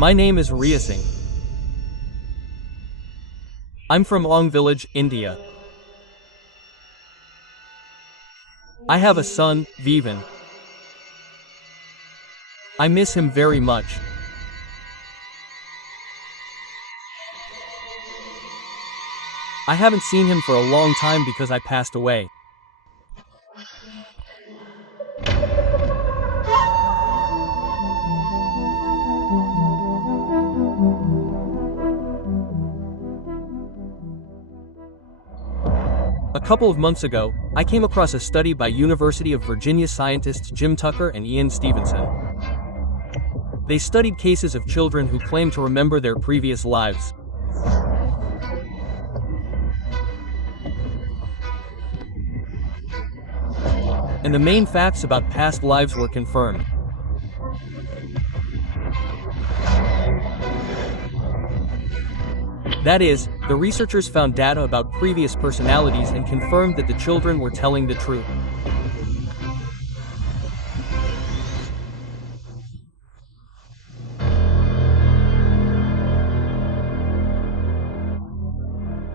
My name is Ria Singh. I'm from Ong village, India. I have a son, Vivan. I miss him very much. I haven't seen him for a long time because I passed away. A couple of months ago, I came across a study by University of Virginia scientists Jim Tucker and Ian Stevenson. They studied cases of children who claimed to remember their previous lives. And the main facts about past lives were confirmed. That is, the researchers found data about previous personalities and confirmed that the children were telling the truth.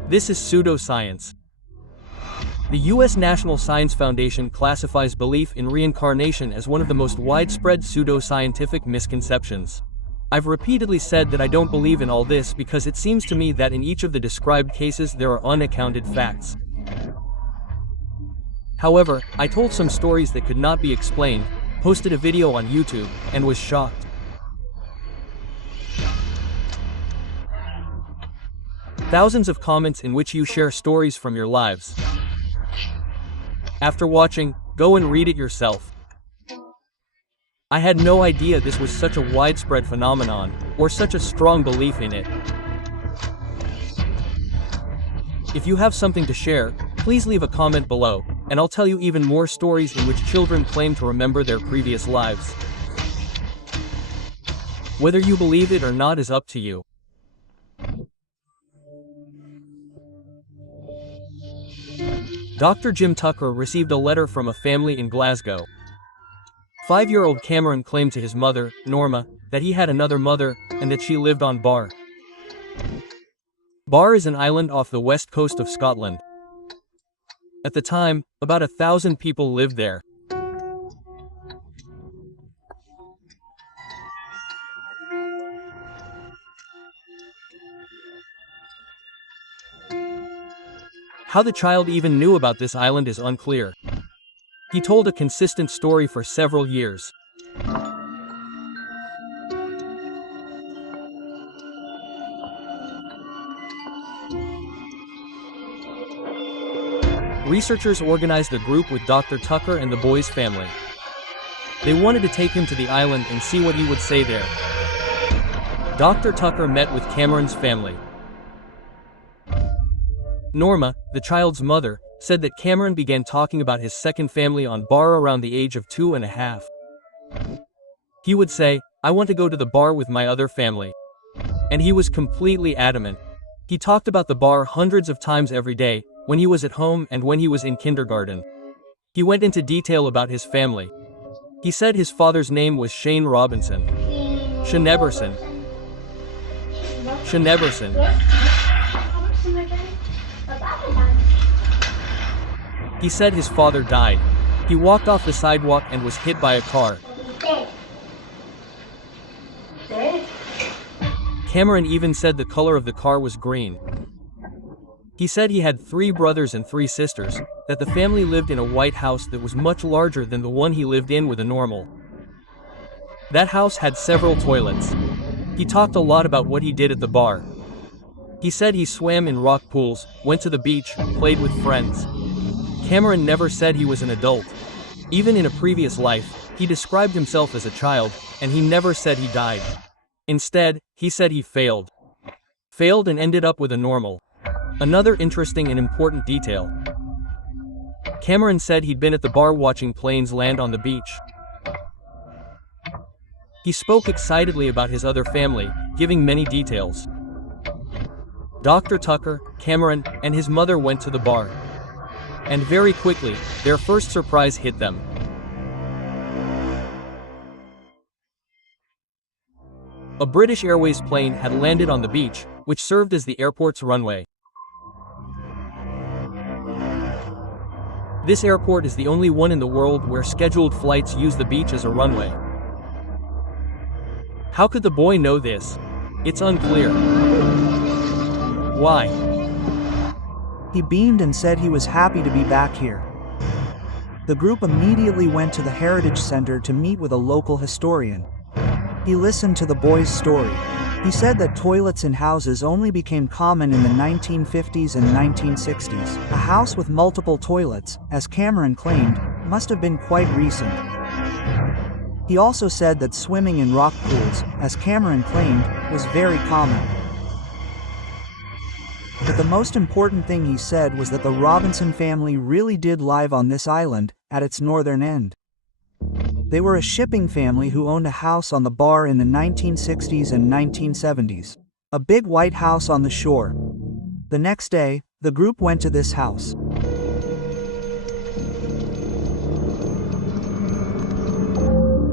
This is pseudoscience. The U.S. National Science Foundation classifies belief in reincarnation as one of the most widespread pseudoscientific misconceptions. I've repeatedly said that I don't believe in all this because it seems to me that in each of the described cases there are unaccounted facts. However, I told some stories that could not be explained, posted a video on YouTube, and was shocked. Thousands of comments in which you share stories from your lives. After watching, go and read it yourself. I had no idea this was such a widespread phenomenon, or such a strong belief in it. If you have something to share, please leave a comment below, and I'll tell you even more stories in which children claim to remember their previous lives. Whether you believe it or not is up to you. Dr. Jim Tucker received a letter from a family in Glasgow. 5-year-old Cameron claimed to his mother, Norma, that he had another mother, and that she lived on Bar. Bar is an island off the west coast of Scotland. At the time, about 1,000 people lived there. How the child even knew about this island is unclear. He told a consistent story for several years. Researchers organized a group with Dr. Tucker and the boy's family. They wanted to take him to the island and see what he would say there. Dr. Tucker met with Cameron's family. Norma, the child's mother, said that Cameron began talking about his second family on Bar around the age of 2.5. He would say, "I want to go to the bar with my other family." And he was completely adamant. He talked about the bar hundreds of times every day, when he was at home and when he was in kindergarten. He went into detail about his family. He said his father's name was Shane Robinson. Shaneberson. He said his father died. He walked off the sidewalk and was hit by a car. Cameron even said the color of the car was green. He said he had 3 brothers and 3 sisters, that the family lived in a white house that was much larger than the one he lived in with a normal. That house had several toilets. He talked a lot about what he did at the bar. He said he swam in rock pools, went to the beach, played with friends. Cameron never said he was an adult. Even in a previous life, he described himself as a child, and he never said he died. Instead, he said he failed. Failed and ended up with a normal. Another interesting and important detail. Cameron said he'd been at the bar watching planes land on the beach. He spoke excitedly about his other family, giving many details. Dr. Tucker, Cameron, and his mother went to the bar. And very quickly, their first surprise hit them. A British Airways plane had landed on the beach, which served as the airport's runway. This airport is the only one in the world where scheduled flights use the beach as a runway. How could the boy know this? It's unclear. Why? He beamed and said he was happy to be back here. The group immediately went to the Heritage Center to meet with a local historian. He listened to the boy's story. He said that toilets in houses only became common in the 1950s and 1960s. A house with multiple toilets, as Cameron claimed, must have been quite recent. He also said that swimming in rock pools, as Cameron claimed, was very common. But the most important thing he said was that the Robinson family really did live on this island, at its northern end. They were a shipping family who owned a house on the bar in the 1960s and 1970s. A big white house on the shore. The next day, the group went to this house.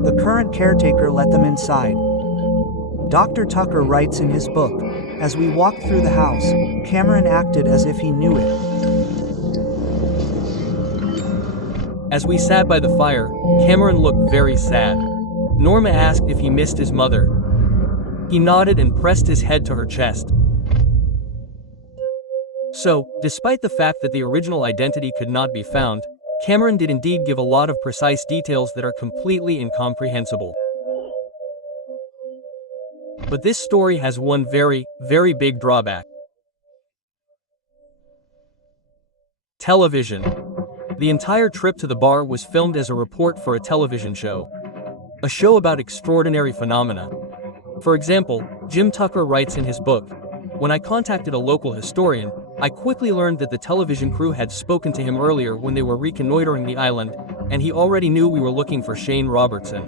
The current caretaker let them inside. Dr. Tucker writes in his book, "As we walked through the house, Cameron acted as if he knew it. As we sat by the fire, Cameron looked very sad. Norma asked if he missed his mother. He nodded and pressed his head to her chest." So, despite the fact that the original identity could not be found, Cameron did indeed give a lot of precise details that are completely incomprehensible. But this story has one very, very big drawback. Television. The entire trip to the bar was filmed as a report for a television show. A show about extraordinary phenomena. For example, Jim Tucker writes in his book, "When I contacted a local historian, I quickly learned that the television crew had spoken to him earlier when they were reconnoitering the island, and he already knew we were looking for Shane Robertson."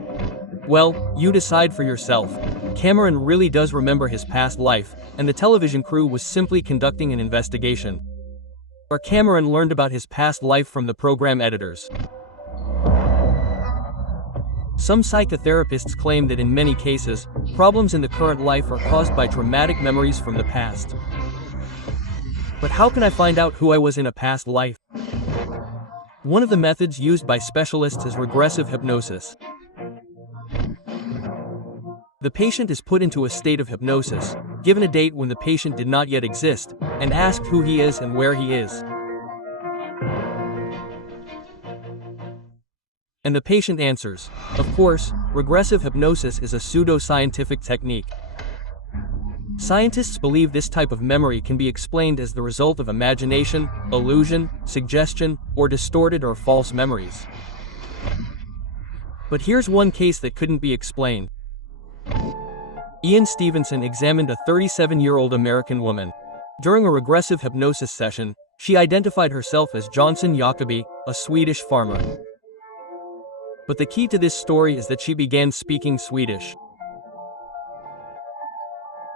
Well, you decide for yourself. Cameron really does remember his past life, and the television crew was simply conducting an investigation. Or Cameron learned about his past life from the program editors. Some psychotherapists claim that in many cases, problems in the current life are caused by traumatic memories from the past. But how can I find out who I was in a past life? One of the methods used by specialists is regressive hypnosis. The patient is put into a state of hypnosis, given a date when the patient did not yet exist, and asked who he is and where he is. And the patient answers. Of course, regressive hypnosis is a pseudo-scientific technique. Scientists believe this type of memory can be explained as the result of imagination, illusion, suggestion, or distorted or false memories. But here's one case that couldn't be explained. Ian Stevenson examined a 37-year-old American woman. During a regressive hypnosis session, she identified herself as Johnson Jacobi, a Swedish farmer. But the key to this story is that she began speaking Swedish.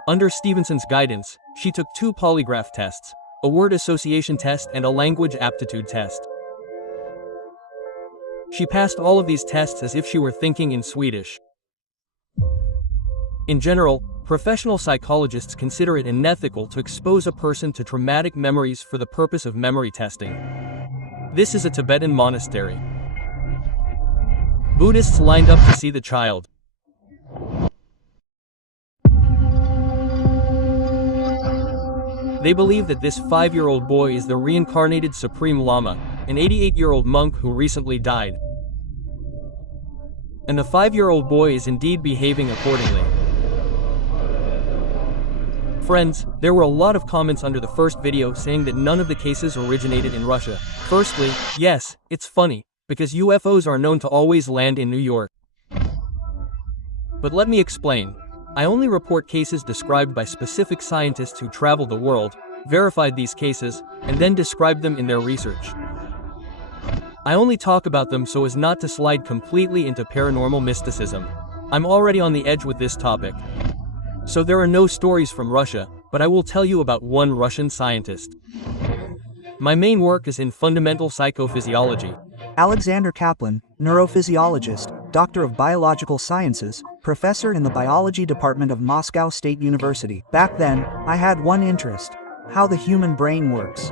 Under Stevenson's guidance, she took 2 polygraph tests, a word association test and a language aptitude test. She passed all of these tests as if she were thinking in Swedish. In general, professional psychologists consider it unethical to expose a person to traumatic memories for the purpose of memory testing. This is a Tibetan monastery. Buddhists lined up to see the child. They believe that this 5-year-old boy is the reincarnated Supreme Lama, an 88-year-old monk who recently died. And the 5-year-old boy is indeed behaving accordingly. Friends, there were a lot of comments under the first video saying that none of the cases originated in Russia. Firstly, yes, it's funny, because UFOs are known to always land in New York. But let me explain. I only report cases described by specific scientists who traveled the world, verified these cases, and then described them in their research. I only talk about them so as not to slide completely into paranormal mysticism. I'm already on the edge with this topic. So there are no stories from Russia, but I will tell you about one Russian scientist. My main work is in fundamental psychophysiology. Alexander Kaplan, neurophysiologist, Doctor of Biological Sciences, professor in the biology department of Moscow State University. Back then, I had one interest: how the human brain works.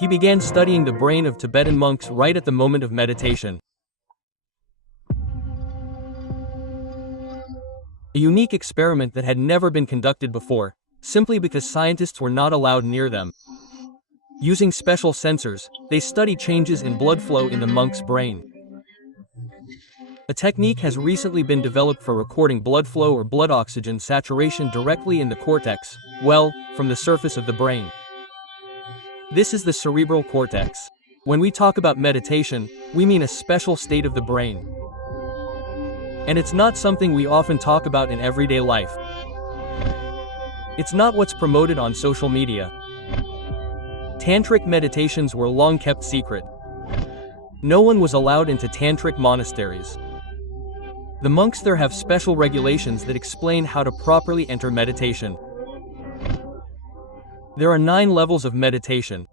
He began studying the brain of Tibetan monks right at the moment of meditation. A unique experiment that had never been conducted before, simply because scientists were not allowed near them. Using special sensors, they study changes in blood flow in the monk's brain. A technique has recently been developed for recording blood flow or blood oxygen saturation directly in the cortex, well, from the surface of the brain. This is the cerebral cortex. When we talk about meditation, we mean a special state of the brain. And it's not something we often talk about in everyday life. It's not what's promoted on social media. Tantric meditations were long kept secret. No one was allowed into tantric monasteries. The monks there have special regulations that explain how to properly enter meditation. There are 9 levels of meditation.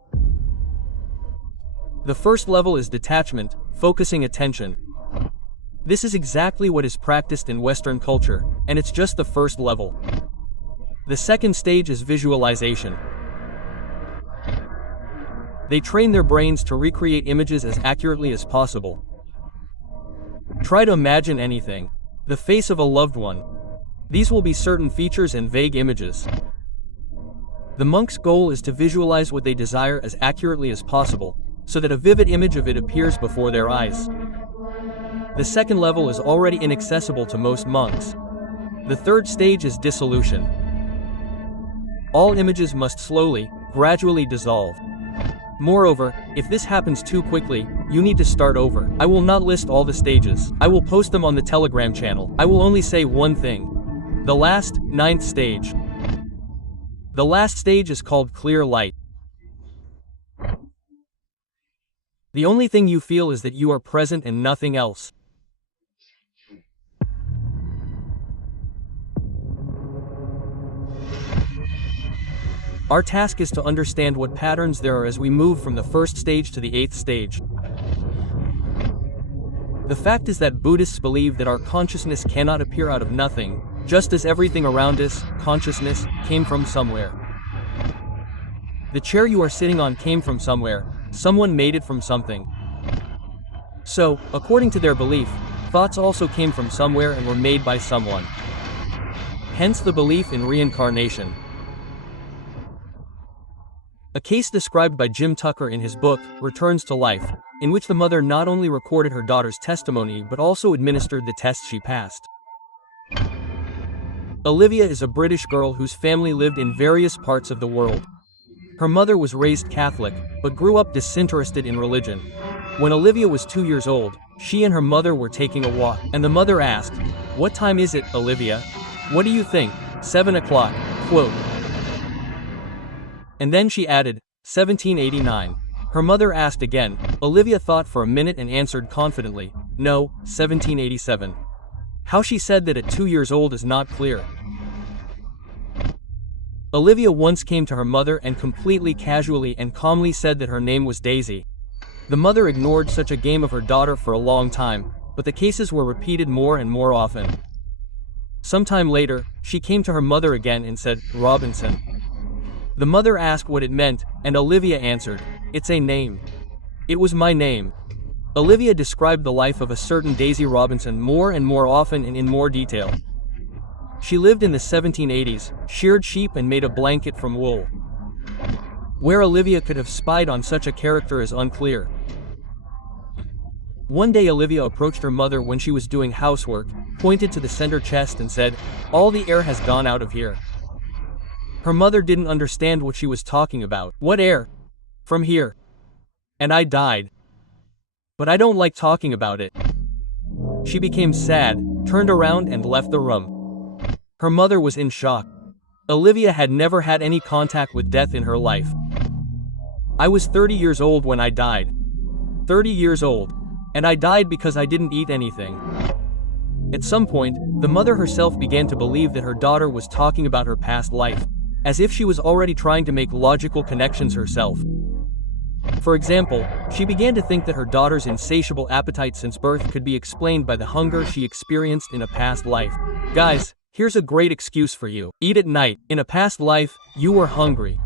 The first level is detachment, focusing attention. This is exactly what is practiced in Western culture, and it's just the first level. The second stage is visualization. They train their brains to recreate images as accurately as possible. Try to imagine anything. The face of a loved one. These will be certain features and vague images. The monk's goal is to visualize what they desire as accurately as possible, so that a vivid image of it appears before their eyes. The second level is already inaccessible to most monks. The third stage is dissolution. All images must slowly, gradually dissolve. Moreover, if this happens too quickly, you need to start over. I will not list all the stages. I will post them on the Telegram channel. I will only say one thing. The last, 9th stage. The last stage is called clear light. The only thing you feel is that you are present and nothing else. Our task is to understand what patterns there are as we move from the first stage to the 8th stage. The fact is that Buddhists believe that our consciousness cannot appear out of nothing, just as everything around us, consciousness, came from somewhere. The chair you are sitting on came from somewhere, someone made it from something. So, according to their belief, thoughts also came from somewhere and were made by someone. Hence the belief in reincarnation. A case described by Jim Tucker in his book, Returns to Life, in which the mother not only recorded her daughter's testimony but also administered the tests she passed. Olivia is a British girl whose family lived in various parts of the world. Her mother was raised Catholic, but grew up disinterested in religion. When Olivia was 2 years old, she and her mother were taking a walk, and the mother asked, "What time is it, Olivia?" "What do you think?" 7 o'clock, quote. And then she added, 1789. Her mother asked again. Olivia thought for a minute and answered confidently, "No, 1787. How she said that at 2 years old is not clear. Olivia once came to her mother and completely casually and calmly said that her name was Daisy. The mother ignored such a game of her daughter for a long time, but the cases were repeated more and more often. Sometime later, she came to her mother again and said, "Robinson." The mother asked what it meant, and Olivia answered, "It's a name. It was my name." Olivia described the life of a certain Daisy Robinson more and more often and in more detail. She lived in the 1780s, sheared sheep and made a blanket from wool. Where Olivia could have spied on such a character is unclear. One day Olivia approached her mother when she was doing housework, pointed to the center chest and said, "All the air has gone out of here." Her mother didn't understand what she was talking about. "What air?" "From here. And I died. But I don't like talking about it." She became sad, turned around and left the room. Her mother was in shock. Olivia had never had any contact with death in her life. "I was 30 years old when I died. 30 years old. And I died because I didn't eat anything." At some point, the mother herself began to believe that her daughter was talking about her past life, as if she was already trying to make logical connections herself. For example, she began to think that her daughter's insatiable appetite since birth could be explained by the hunger she experienced in a past life. Guys, here's a great excuse for you. Eat at night. In a past life, you were hungry.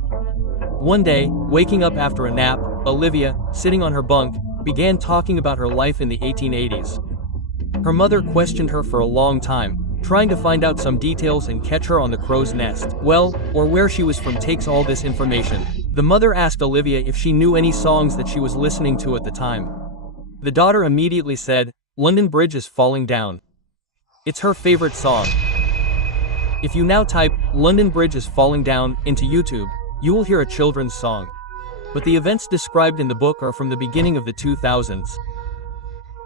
One day, waking up after a nap, Olivia, sitting on her bunk, began talking about her life in the 1880s. Her mother questioned her for a long time, trying to find out some details and catch her on the crow's nest. Well, or where she was from takes all this information. The mother asked Olivia if she knew any songs that she was listening to at the time. The daughter immediately said, "London Bridge is Falling Down." It's her favorite song. If you now type, "London Bridge is Falling Down," into YouTube, you will hear a children's song. But the events described in the book are from the beginning of the 2000s.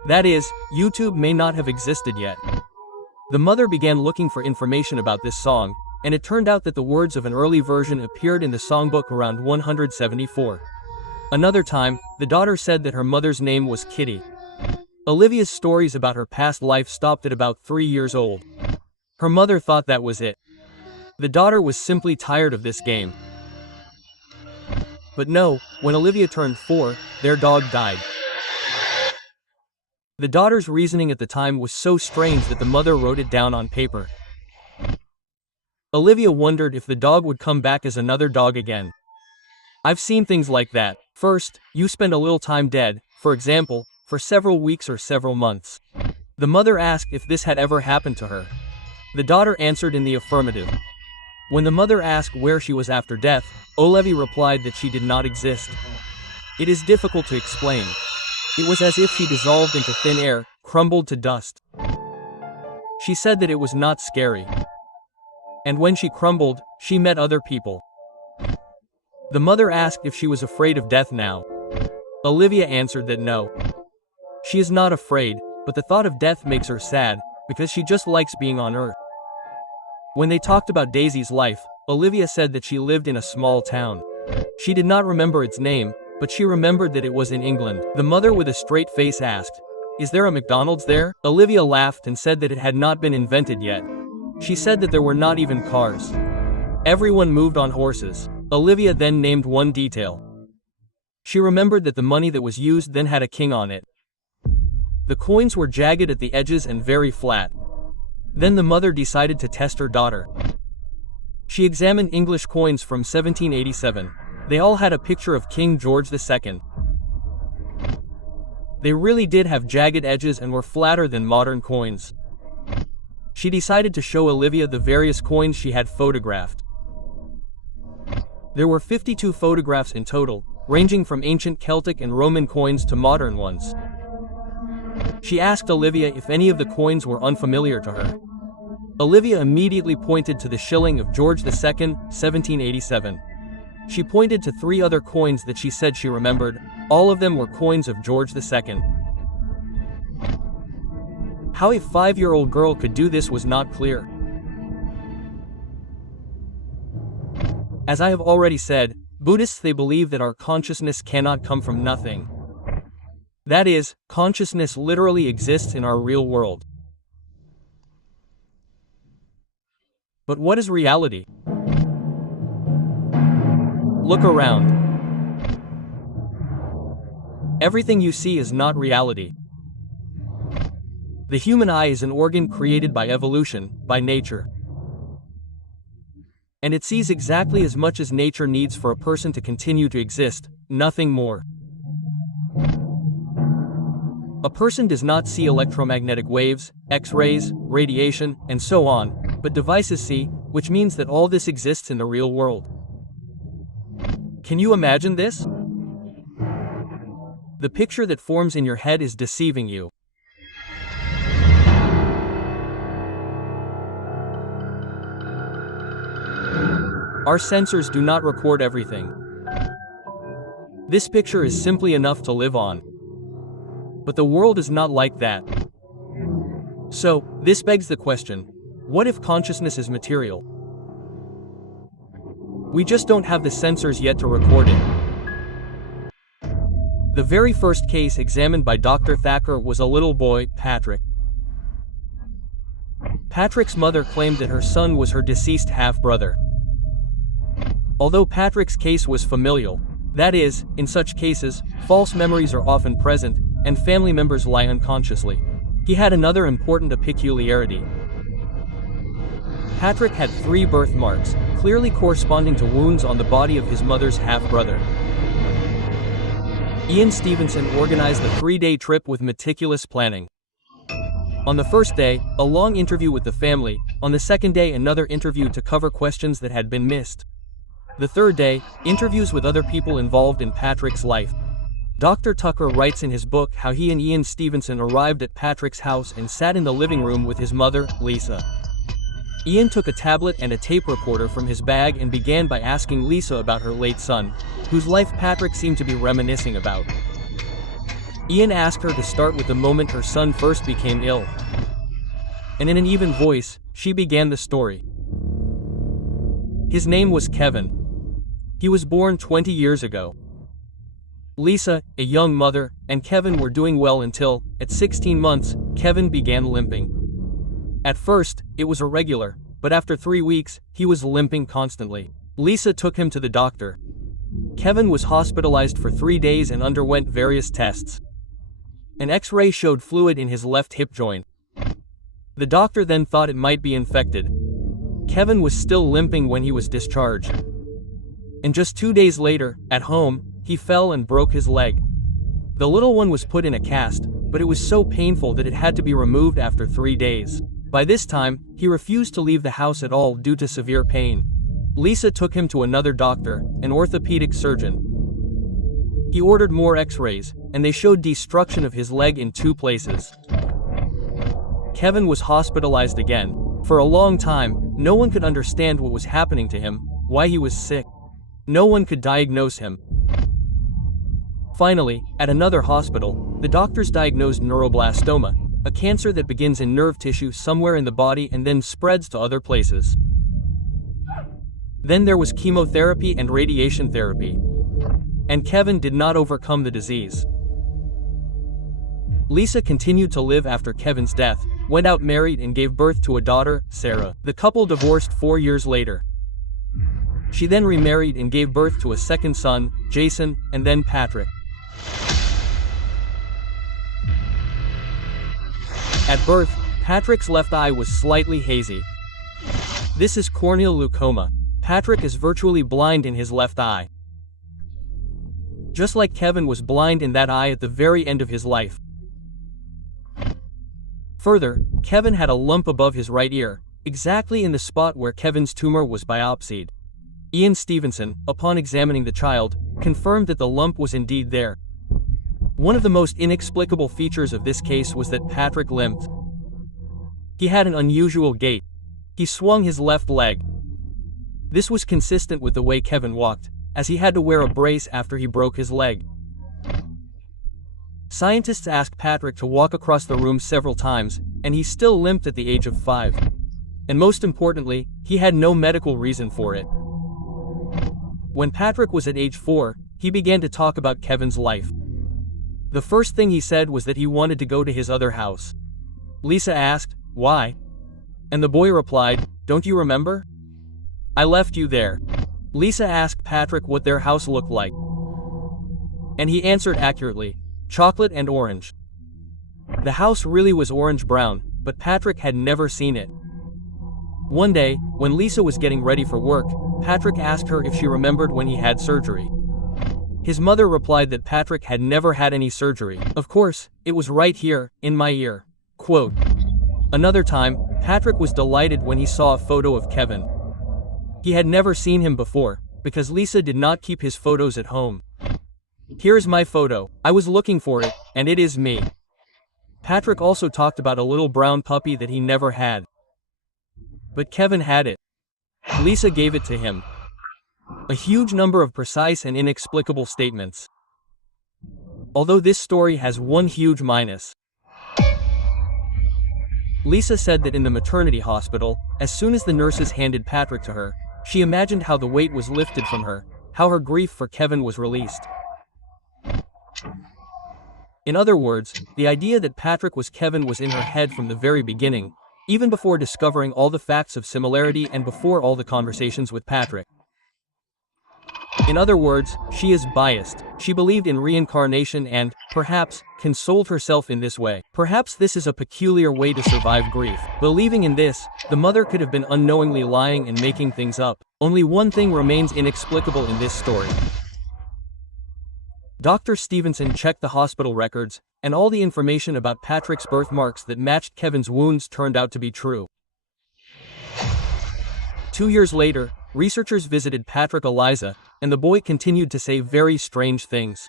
That is, YouTube may not have existed yet. The mother began looking for information about this song, and it turned out that the words of an early version appeared in the songbook around 174. Another time, the daughter said that her mother's name was Kitty. Olivia's stories about her past life stopped at about 3 years old. Her mother thought that was it. The daughter was simply tired of this game. But no, when Olivia turned 4, their dog died. The daughter's reasoning at the time was so strange that the mother wrote it down on paper. Olivia wondered if the dog would come back as another dog again. I've seen things like that. First, you spend a little time dead, for example, for several weeks or several months. The mother asked if this had ever happened to her. The daughter answered in the affirmative. When the mother asked where she was after death, Olivia replied that she did not exist. It is difficult to explain. It was as if she dissolved into thin air, crumbled to dust. She said that it was not scary. And when she crumbled, she met other people. The mother asked if she was afraid of death now. Olivia answered that no. She is not afraid, but the thought of death makes her sad, because she just likes being on Earth. When they talked about Daisy's life, Olivia said that she lived in a small town. She did not remember its name, but she remembered that it was in England. The mother with a straight face asked, "Is there a McDonald's there?" Olivia laughed and said that it had not been invented yet. She said that there were not even cars. Everyone moved on horses. Olivia then named one detail. She remembered that the money that was used then had a king on it. The coins were jagged at the edges and very flat. Then the mother decided to test her daughter. She examined English coins from 1787. They all had a picture of King George II. They really did have jagged edges and were flatter than modern coins. She decided to show Olivia the various coins she had photographed. There were 52 photographs in total, ranging from ancient Celtic and Roman coins to modern ones. She asked Olivia if any of the coins were unfamiliar to her. Olivia immediately pointed to the shilling of George II, 1787. She pointed to 3 other coins that she said she remembered. All of them were coins of George II. How a 5-year-old girl could do this was not clear. As I have already said, Buddhists they believe that our consciousness cannot come from nothing. That is, consciousness literally exists in our real world. But what is reality? Look around. Everything you see is not reality. The human eye is an organ created by evolution, by nature. And it sees exactly as much as nature needs for a person to continue to exist, nothing more. A person does not see electromagnetic waves, X-rays, radiation, and so on, but devices see, which means that all this exists in the real world. Can you imagine this? The picture that forms in your head is deceiving you. Our sensors do not record everything. This picture is simply enough to live on. But the world is not like that. So, this begs the question, what if consciousness is material? We just don't have the sensors yet to record it. The very first case examined by Dr. Thacker was a little boy, Patrick. Patrick's mother claimed that her son was her deceased half-brother. Although Patrick's case was familial, That is, in such cases, false memories are often present, and family members lie unconsciously. He had another important peculiarity. Patrick had 3 birthmarks, clearly corresponding to wounds on the body of his mother's half-brother. Ian Stevenson organized the 3-day trip with meticulous planning. On the first day, a long interview with the family. On the second day, another interview to cover questions that had been missed. The third day, interviews with other people involved in Patrick's life. Dr. Tucker writes in his book how he and Ian Stevenson arrived at Patrick's house and sat in the living room with his mother, Lisa. Ian took a tablet and a tape recorder from his bag and began by asking Lisa about her late son, whose life Patrick seemed to be reminiscing about. Ian asked her to start with the moment her son first became ill. And in an even voice, she began the story. His name was Kevin. He was born 20 years ago. Lisa, a young mother, and Kevin were doing well until, at 16 months, Kevin began limping. At first, it was irregular, but after 3 weeks, he was limping constantly. Lisa took him to the doctor. Kevin was hospitalized for 3 days and underwent various tests. An X-ray showed fluid in his left hip joint. The doctor then thought it might be infected. Kevin was still limping when he was discharged. And just 2 days later, at home, he fell and broke his leg. The little one was put in a cast, but it was so painful that it had to be removed after 3 days. By this time, he refused to leave the house at all due to severe pain. Lisa took him to another doctor, an orthopedic surgeon. He ordered more X-rays, and they showed destruction of his leg in 2 places. Kevin was hospitalized again. For a long time, no one could understand what was happening to him, why he was sick. No one could diagnose him. Finally, at another hospital, the doctors diagnosed neuroblastoma, a cancer that begins in nerve tissue somewhere in the body and then spreads to other places. Then there was chemotherapy and radiation therapy. And Kevin did not overcome the disease. Lisa continued to live after Kevin's death, went out married and gave birth to a daughter, Sarah. The couple divorced 4 years later. She then remarried and gave birth to a second son, Jason, and then Patrick. At birth, Patrick's left eye was slightly hazy. This is corneal leucoma. Patrick is virtually blind in his left eye. Just like Kevin was blind in that eye at the very end of his life. Further, Kevin had a lump above his right ear, exactly in the spot where Kevin's tumor was biopsied. Ian Stevenson, upon examining the child, confirmed that the lump was indeed there. One of the most inexplicable features of this case was that Patrick limped. He had an unusual gait. He swung his left leg. This was consistent with the way Kevin walked, as he had to wear a brace after he broke his leg. Scientists asked Patrick to walk across the room several times, and he still limped at the age of 5. And most importantly, he had no medical reason for it. When Patrick was at age 4, he began to talk about Kevin's life. The first thing he said was that he wanted to go to his other house. Lisa asked, "Why?" And the boy replied, "Don't you remember? I left you there." Lisa asked Patrick what their house looked like. And he answered accurately, "Chocolate and orange." The house really was orange-brown, but Patrick had never seen it. One day, when Lisa was getting ready for work, Patrick asked her if she remembered when he had surgery. His mother replied that Patrick had never had any surgery. "Of course, it was right here, in my ear." Quote. Another time, Patrick was delighted when he saw a photo of Kevin. He had never seen him before, because Lisa did not keep his photos at home. "Here's my photo. I was looking for it, and it is me." Patrick also talked about a little brown puppy that he never had. But Kevin had it. Lisa gave it to him. A huge number of precise and inexplicable statements. Although this story has one huge minus. Lisa said that in the maternity hospital, as soon as the nurses handed Patrick to her, she imagined how the weight was lifted from her, how her grief for Kevin was released. In other words, the idea that Patrick was Kevin was in her head from the very beginning, even before discovering all the facts of similarity and before all the conversations with Patrick. In other words, she is biased. She believed in reincarnation and, perhaps, consoled herself in this way. Perhaps this is a peculiar way to survive grief. Believing in this, the mother could have been unknowingly lying and making things up. Only one thing remains inexplicable in this story. Dr. Stevenson checked the hospital records, and all the information about Patrick's birthmarks that matched Kevin's wounds turned out to be true. 2 years later, researchers visited Patrick Eliza, and the boy continued to say very strange things.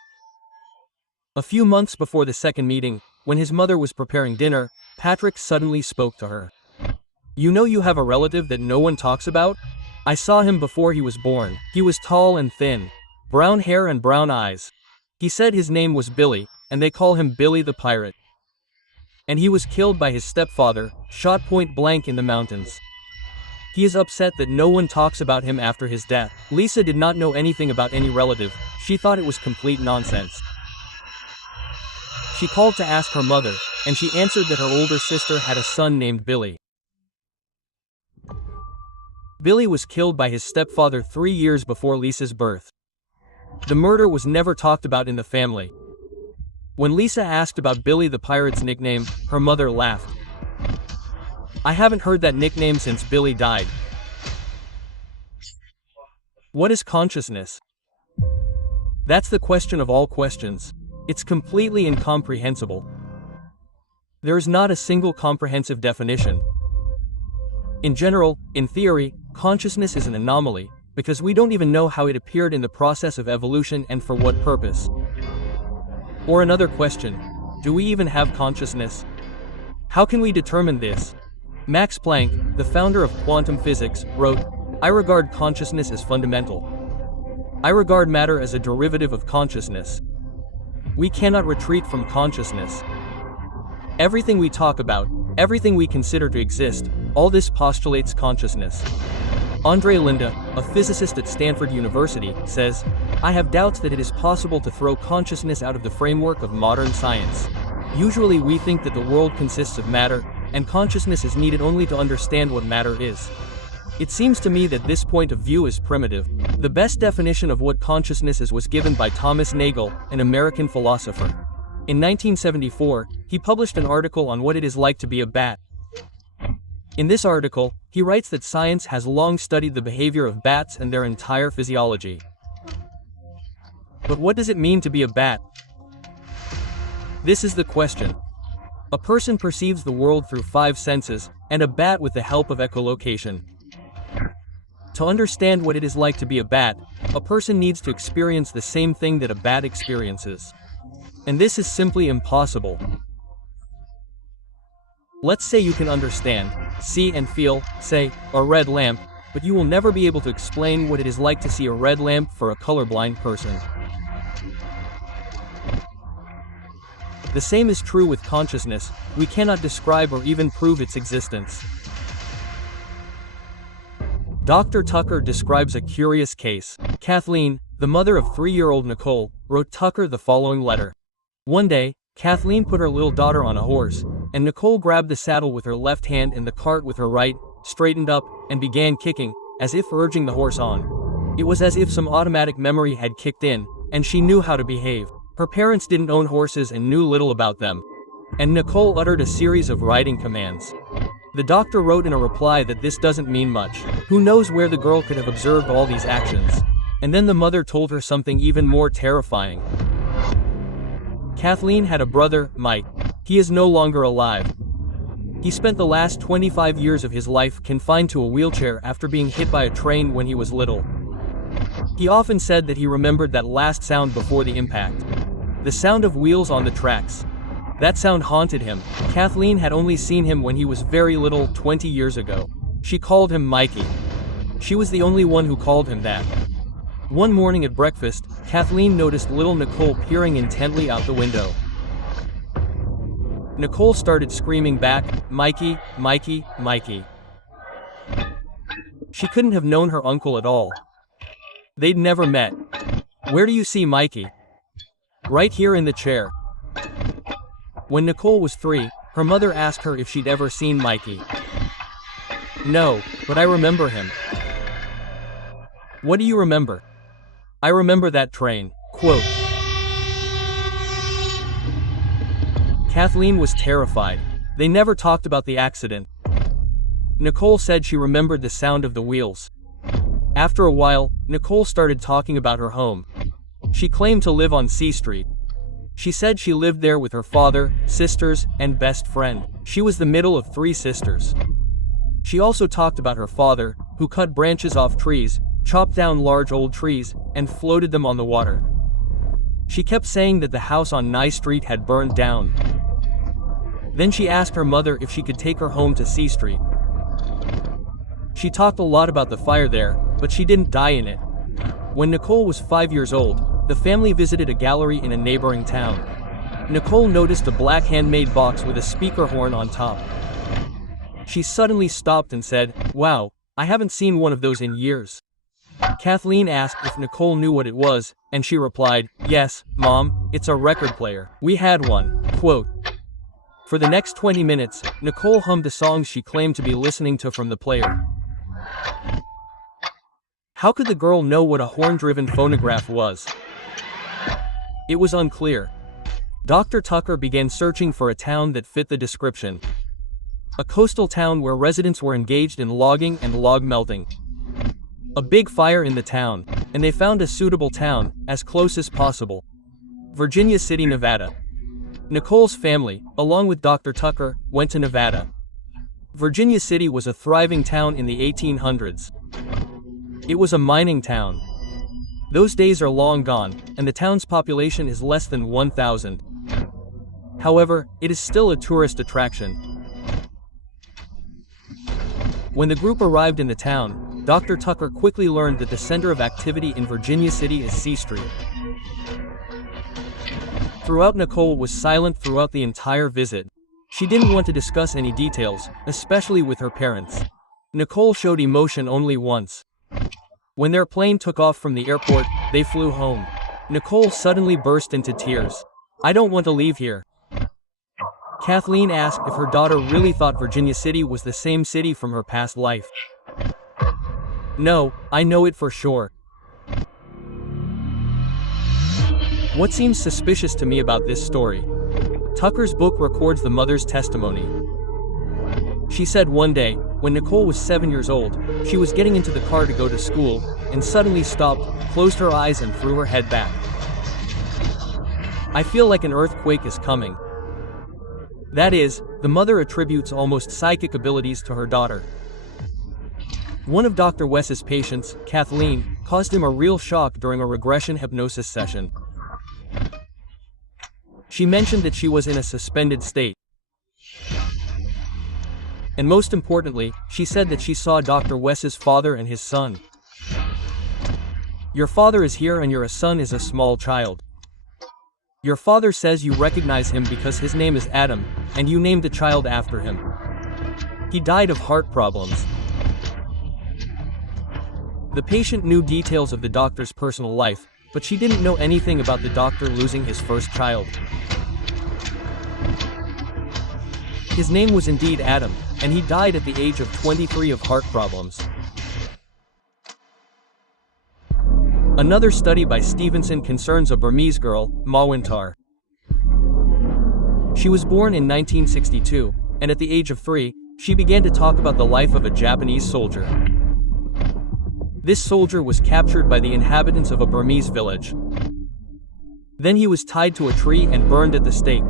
A few months before the second meeting, when his mother was preparing dinner, Patrick suddenly spoke to her. "You know you have a relative that no one talks about? I saw him before he was born. He was tall and thin, brown hair and brown eyes. He said his name was Billy, and they call him Billy the Pirate. And he was killed by his stepfather, shot point blank in the mountains. He is upset that no one talks about him after his death." Lisa did not know anything about any relative. She thought it was complete nonsense. She called to ask her mother, and she answered that her older sister had a son named Billy. Billy was killed by his stepfather 3 years before Lisa's birth. The murder was never talked about in the family. When Lisa asked about Billy the Pirate's nickname, her mother laughed. "I haven't heard that nickname since Billy died." What is consciousness? That's the question of all questions. It's completely incomprehensible. There is not a single comprehensive definition. In general, in theory, consciousness is an anomaly, because we don't even know how it appeared in the process of evolution and for what purpose. Or another question, do we even have consciousness? How can we determine this? Max Planck, the founder of quantum physics, wrote, "I regard consciousness as fundamental. I regard matter as a derivative of consciousness. We cannot retreat from consciousness. Everything we talk about, everything we consider to exist, all this postulates consciousness." Andre Linde, a physicist at Stanford University, says, "I have doubts that it is possible to throw consciousness out of the framework of modern science. Usually we think that the world consists of matter, and consciousness is needed only to understand what matter is. It seems to me that this point of view is primitive." The best definition of what consciousness is was given by Thomas Nagel, an American philosopher. In 1974, he published an article on what it is like to be a bat. In this article, he writes that science has long studied the behavior of bats and their entire physiology. But what does it mean to be a bat? This is the question. A person perceives the world through 5 senses, and a bat with the help of echolocation. To understand what it is like to be a bat, a person needs to experience the same thing that a bat experiences. And this is simply impossible. Let's say you can understand, see and feel, say, a red lamp, but you will never be able to explain what it is like to see a red lamp for a colorblind person. The same is true with consciousness. We cannot describe or even prove its existence. Dr. Tucker describes a curious case. Kathleen, the mother of 3-year-old Nicole, wrote Tucker the following letter. One day, Kathleen put her little daughter on a horse, and Nicole grabbed the saddle with her left hand and the cart with her right, straightened up, and began kicking, as if urging the horse on. It was as if some automatic memory had kicked in, and she knew how to behave. Her parents didn't own horses and knew little about them. And Nicole uttered a series of riding commands. The doctor wrote in a reply that this doesn't mean much. Who knows where the girl could have observed all these actions? And then the mother told her something even more terrifying. Kathleen had a brother, Mike. He is no longer alive. He spent the last 25 years of his life confined to a wheelchair after being hit by a train when he was little. He often said that he remembered that last sound before the impact. The sound of wheels on the tracks. That sound haunted him. Kathleen had only seen him when he was very little 20 years ago. She called him Mikey. She was the only one who called him that. One morning at breakfast, Kathleen noticed little Nicole peering intently out the window. Nicole started screaming back, "Mikey, Mikey, Mikey." She couldn't have known her uncle at all. They'd never met. "Where do you see Mikey?" "Right here in the chair." When Nicole was 3, her mother asked her if she'd ever seen Mikey. "No, but I remember him." "What do you remember?" I remember that train. Quote. Kathleen was terrified. They never talked about the accident. Nicole said she remembered the sound of the wheels. After a while, Nicole started talking about her home. She claimed to live on C Street. She said she lived there with her father, sisters, and best friend. She was the middle of 3 sisters. She also talked about her father, who cut branches off trees, chopped down large old trees, and floated them on the water. She kept saying that the house on Nye Street had burned down. Then she asked her mother if she could take her home to C Street. She talked a lot about the fire there, but she didn't die in it. When Nicole was 5 years old, the family visited a gallery in a neighboring town. Nicole noticed a black handmade box with a speaker horn on top. She suddenly stopped and said, "Wow, I haven't seen one of those in years." Kathleen asked if Nicole knew what it was, and she replied, "Yes, Mom, it's a record player. We had one." Quote. For the next 20 minutes, Nicole hummed the songs she claimed to be listening to from the player. How could the girl know what a horn-driven phonograph was? It was unclear. Dr. Tucker began searching for a town that fit the description. A coastal town where residents were engaged in logging and log melting. A big fire in the town, and they found a suitable town, as close as possible. Virginia City, Nevada. Nicole's family, along with Dr. Tucker, went to Nevada. Virginia City was a thriving town in the 1800s. It was a mining town. Those days are long gone, and the town's population is less than 1,000. However, it is still a tourist attraction. When the group arrived in the town, Dr. Tucker quickly learned that the center of activity in Virginia City is C Street. Throughout, Nicole was silent throughout the entire visit. She didn't want to discuss any details, especially with her parents. Nicole showed emotion only once. When their plane took off from the airport, they flew home. Nicole suddenly burst into tears. "I don't want to leave here." Kathleen asked if her daughter really thought Virginia City was the same city from her past life. "No, I know it for sure." What seems suspicious to me about this story? Tucker's book records the mother's testimony. She said one day, when Nicole was 7 years old, she was getting into the car to go to school, and suddenly stopped, closed her eyes and threw her head back. "I feel like an earthquake is coming." That is, the mother attributes almost psychic abilities to her daughter. One of Dr. Wes's patients, Kathleen, caused him a real shock during a regression hypnosis session. She mentioned that she was in a suspended state. And most importantly, she said that she saw Dr. Wes's father and his son. "Your father is here and your son is a small child. Your father says you recognize him because his name is Adam, and you named the child after him. He died of heart problems." The patient knew details of the doctor's personal life, but she didn't know anything about the doctor losing his first child. His name was indeed Adam, and he died at the age of 23 of heart problems. Another study by Stevenson concerns a Burmese girl, Mawintar. She was born in 1962, and at the age of 3, she began to talk about the life of a Japanese soldier. This soldier was captured by the inhabitants of a Burmese village. Then he was tied to a tree and burned at the stake.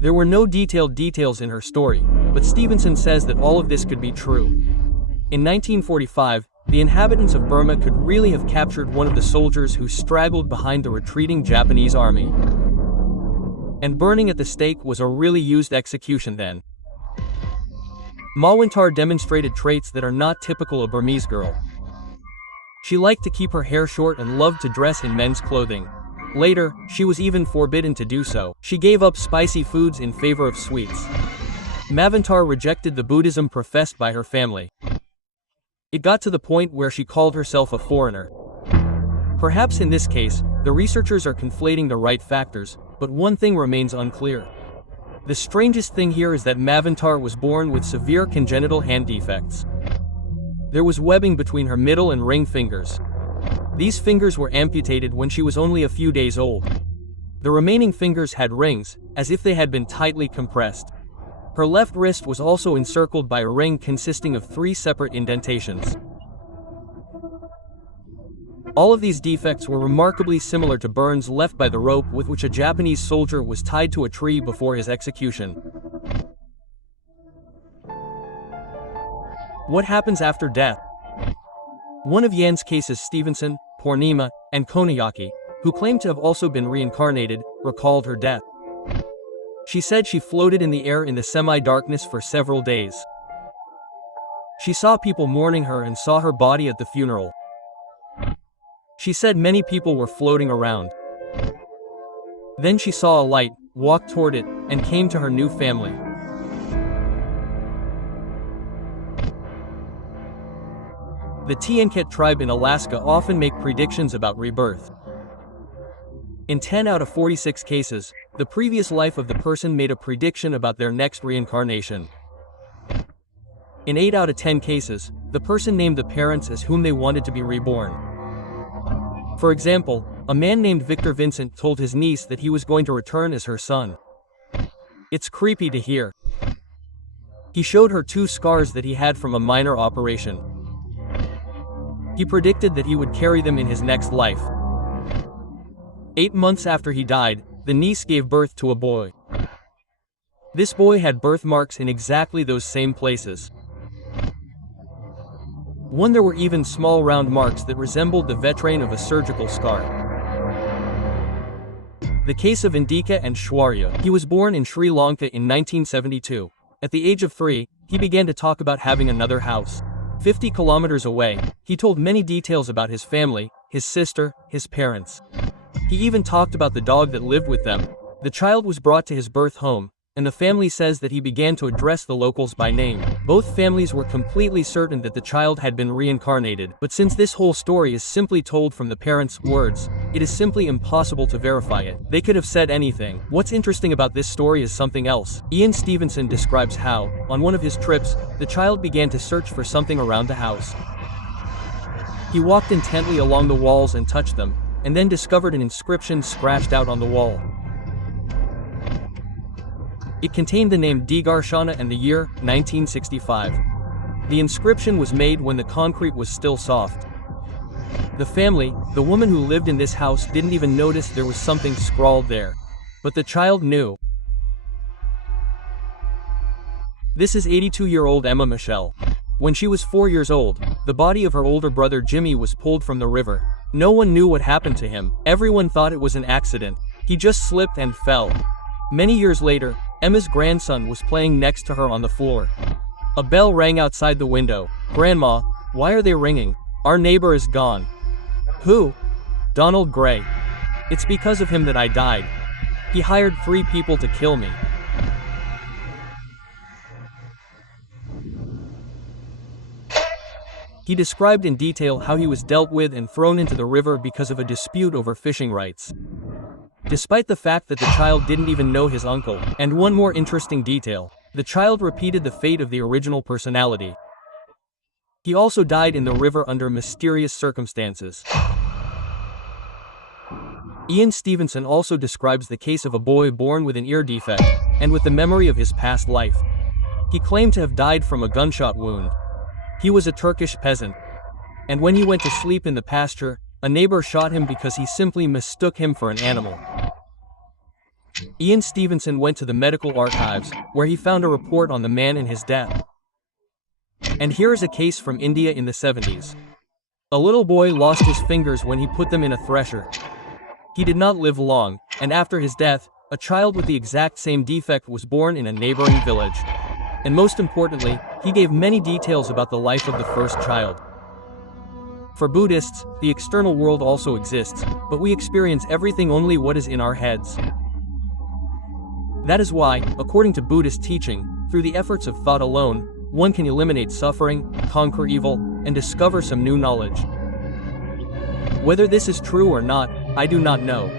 There were no detailed details in her story, but Stevenson says that all of this could be true. In 1945, the inhabitants of Burma could really have captured one of the soldiers who straggled behind the retreating Japanese army. And burning at the stake was a really used execution then. Mawintar demonstrated traits that are not typical of a Burmese girl. She liked to keep her hair short and loved to dress in men's clothing. Later, she was even forbidden to do so. She gave up spicy foods in favor of sweets. Mawintar rejected the Buddhism professed by her family. It got to the point where she called herself a foreigner. Perhaps in this case, the researchers are conflating the right factors, but one thing remains unclear. The strangest thing here is that Mawintar was born with severe congenital hand defects. There was webbing between her middle and ring fingers. These fingers were amputated when she was only a few days old. The remaining fingers had rings, as if they had been tightly compressed. Her left wrist was also encircled by a ring consisting of 3 separate indentations. All of these defects were remarkably similar to burns left by the rope with which a Japanese soldier was tied to a tree before his execution. What happens after death? One of Yan's cases, Stevenson, Purnima, and Konayaki, who claimed to have also been reincarnated, recalled her death. She said she floated in the air in the semi-darkness for several days. She saw people mourning her and saw her body at the funeral. She said many people were floating around. Then she saw a light, walked toward it, and came to her new family. The Tlingit tribe in Alaska often make predictions about rebirth. In 10 out of 46 cases, the previous life of the person made a prediction about their next reincarnation. In 8 out of 10 cases, the person named the parents as whom they wanted to be reborn. For example, a man named Victor Vincent told his niece that he was going to return as her son. It's creepy to hear. He showed her 2 scars that he had from a minor operation. He predicted that he would carry them in his next life. 8 months after he died, the niece gave birth to a boy. This boy had birthmarks in exactly those same places. There were even small round marks that resembled the vetrain of a surgical scar. The case of Indika and Shwarya. He was born in Sri Lanka in 1972. At the age of 3, he began to talk about having another house. 50 kilometers away, he told many details about his family, his sister, his parents. He even talked about the dog that lived with them. The child was brought to his birth home, and the family says that he began to address the locals by name. Both families were completely certain that the child had been reincarnated, but since this whole story is simply told from the parents' words, it is simply impossible to verify it. They could have said anything. What's interesting about this story is something else. Ian Stevenson describes how, on one of his trips, the child began to search for something around the house. He walked intently along the walls and touched them, and then discovered an inscription scratched out on the wall. It contained the name Digarshana and the year, 1965. The inscription was made when the concrete was still soft. The family, the woman who lived in this house, didn't even notice there was something scrawled there. But the child knew. This is 82-year-old Emma Michelle. When she was 4 years old, the body of her older brother Jimmy was pulled from the river. No one knew what happened to him. Everyone thought it was an accident. He just slipped and fell. Many years later, Emma's grandson was playing next to her on the floor. A bell rang outside the window. "Grandma, why are they ringing? Our neighbor is gone." "Who?" "Donald Gray. It's because of him that I died. He hired 3 people to kill me." He described in detail how he was dealt with and thrown into the river because of a dispute over fishing rights. Despite the fact that the child didn't even know his uncle. And one more interesting detail, the child repeated the fate of the original personality. He also died in the river under mysterious circumstances. Ian Stevenson also describes the case of a boy born with an ear defect, and with the memory of his past life. He claimed to have died from a gunshot wound. He was a Turkish peasant. And when he went to sleep in the pasture, a neighbor shot him because he simply mistook him for an animal. Ian Stevenson went to the medical archives, where he found a report on the man and his death. And here is a case from India in the 70s. A little boy lost his fingers when he put them in a thresher. He did not live long, and after his death, a child with the exact same defect was born in a neighboring village. And most importantly, he gave many details about the life of the first child. For Buddhists, the external world also exists, but we experience everything only what is in our heads. That is why, according to Buddhist teaching, through the efforts of thought alone, one can eliminate suffering, conquer evil, and discover some new knowledge. Whether this is true or not, I do not know.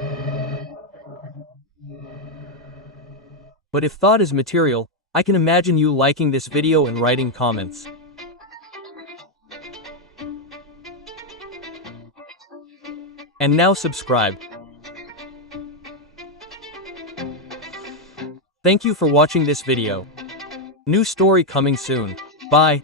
But if thought is material, I can imagine you liking this video and writing comments. And now subscribe. Thank you for watching this video. New story coming soon. Bye.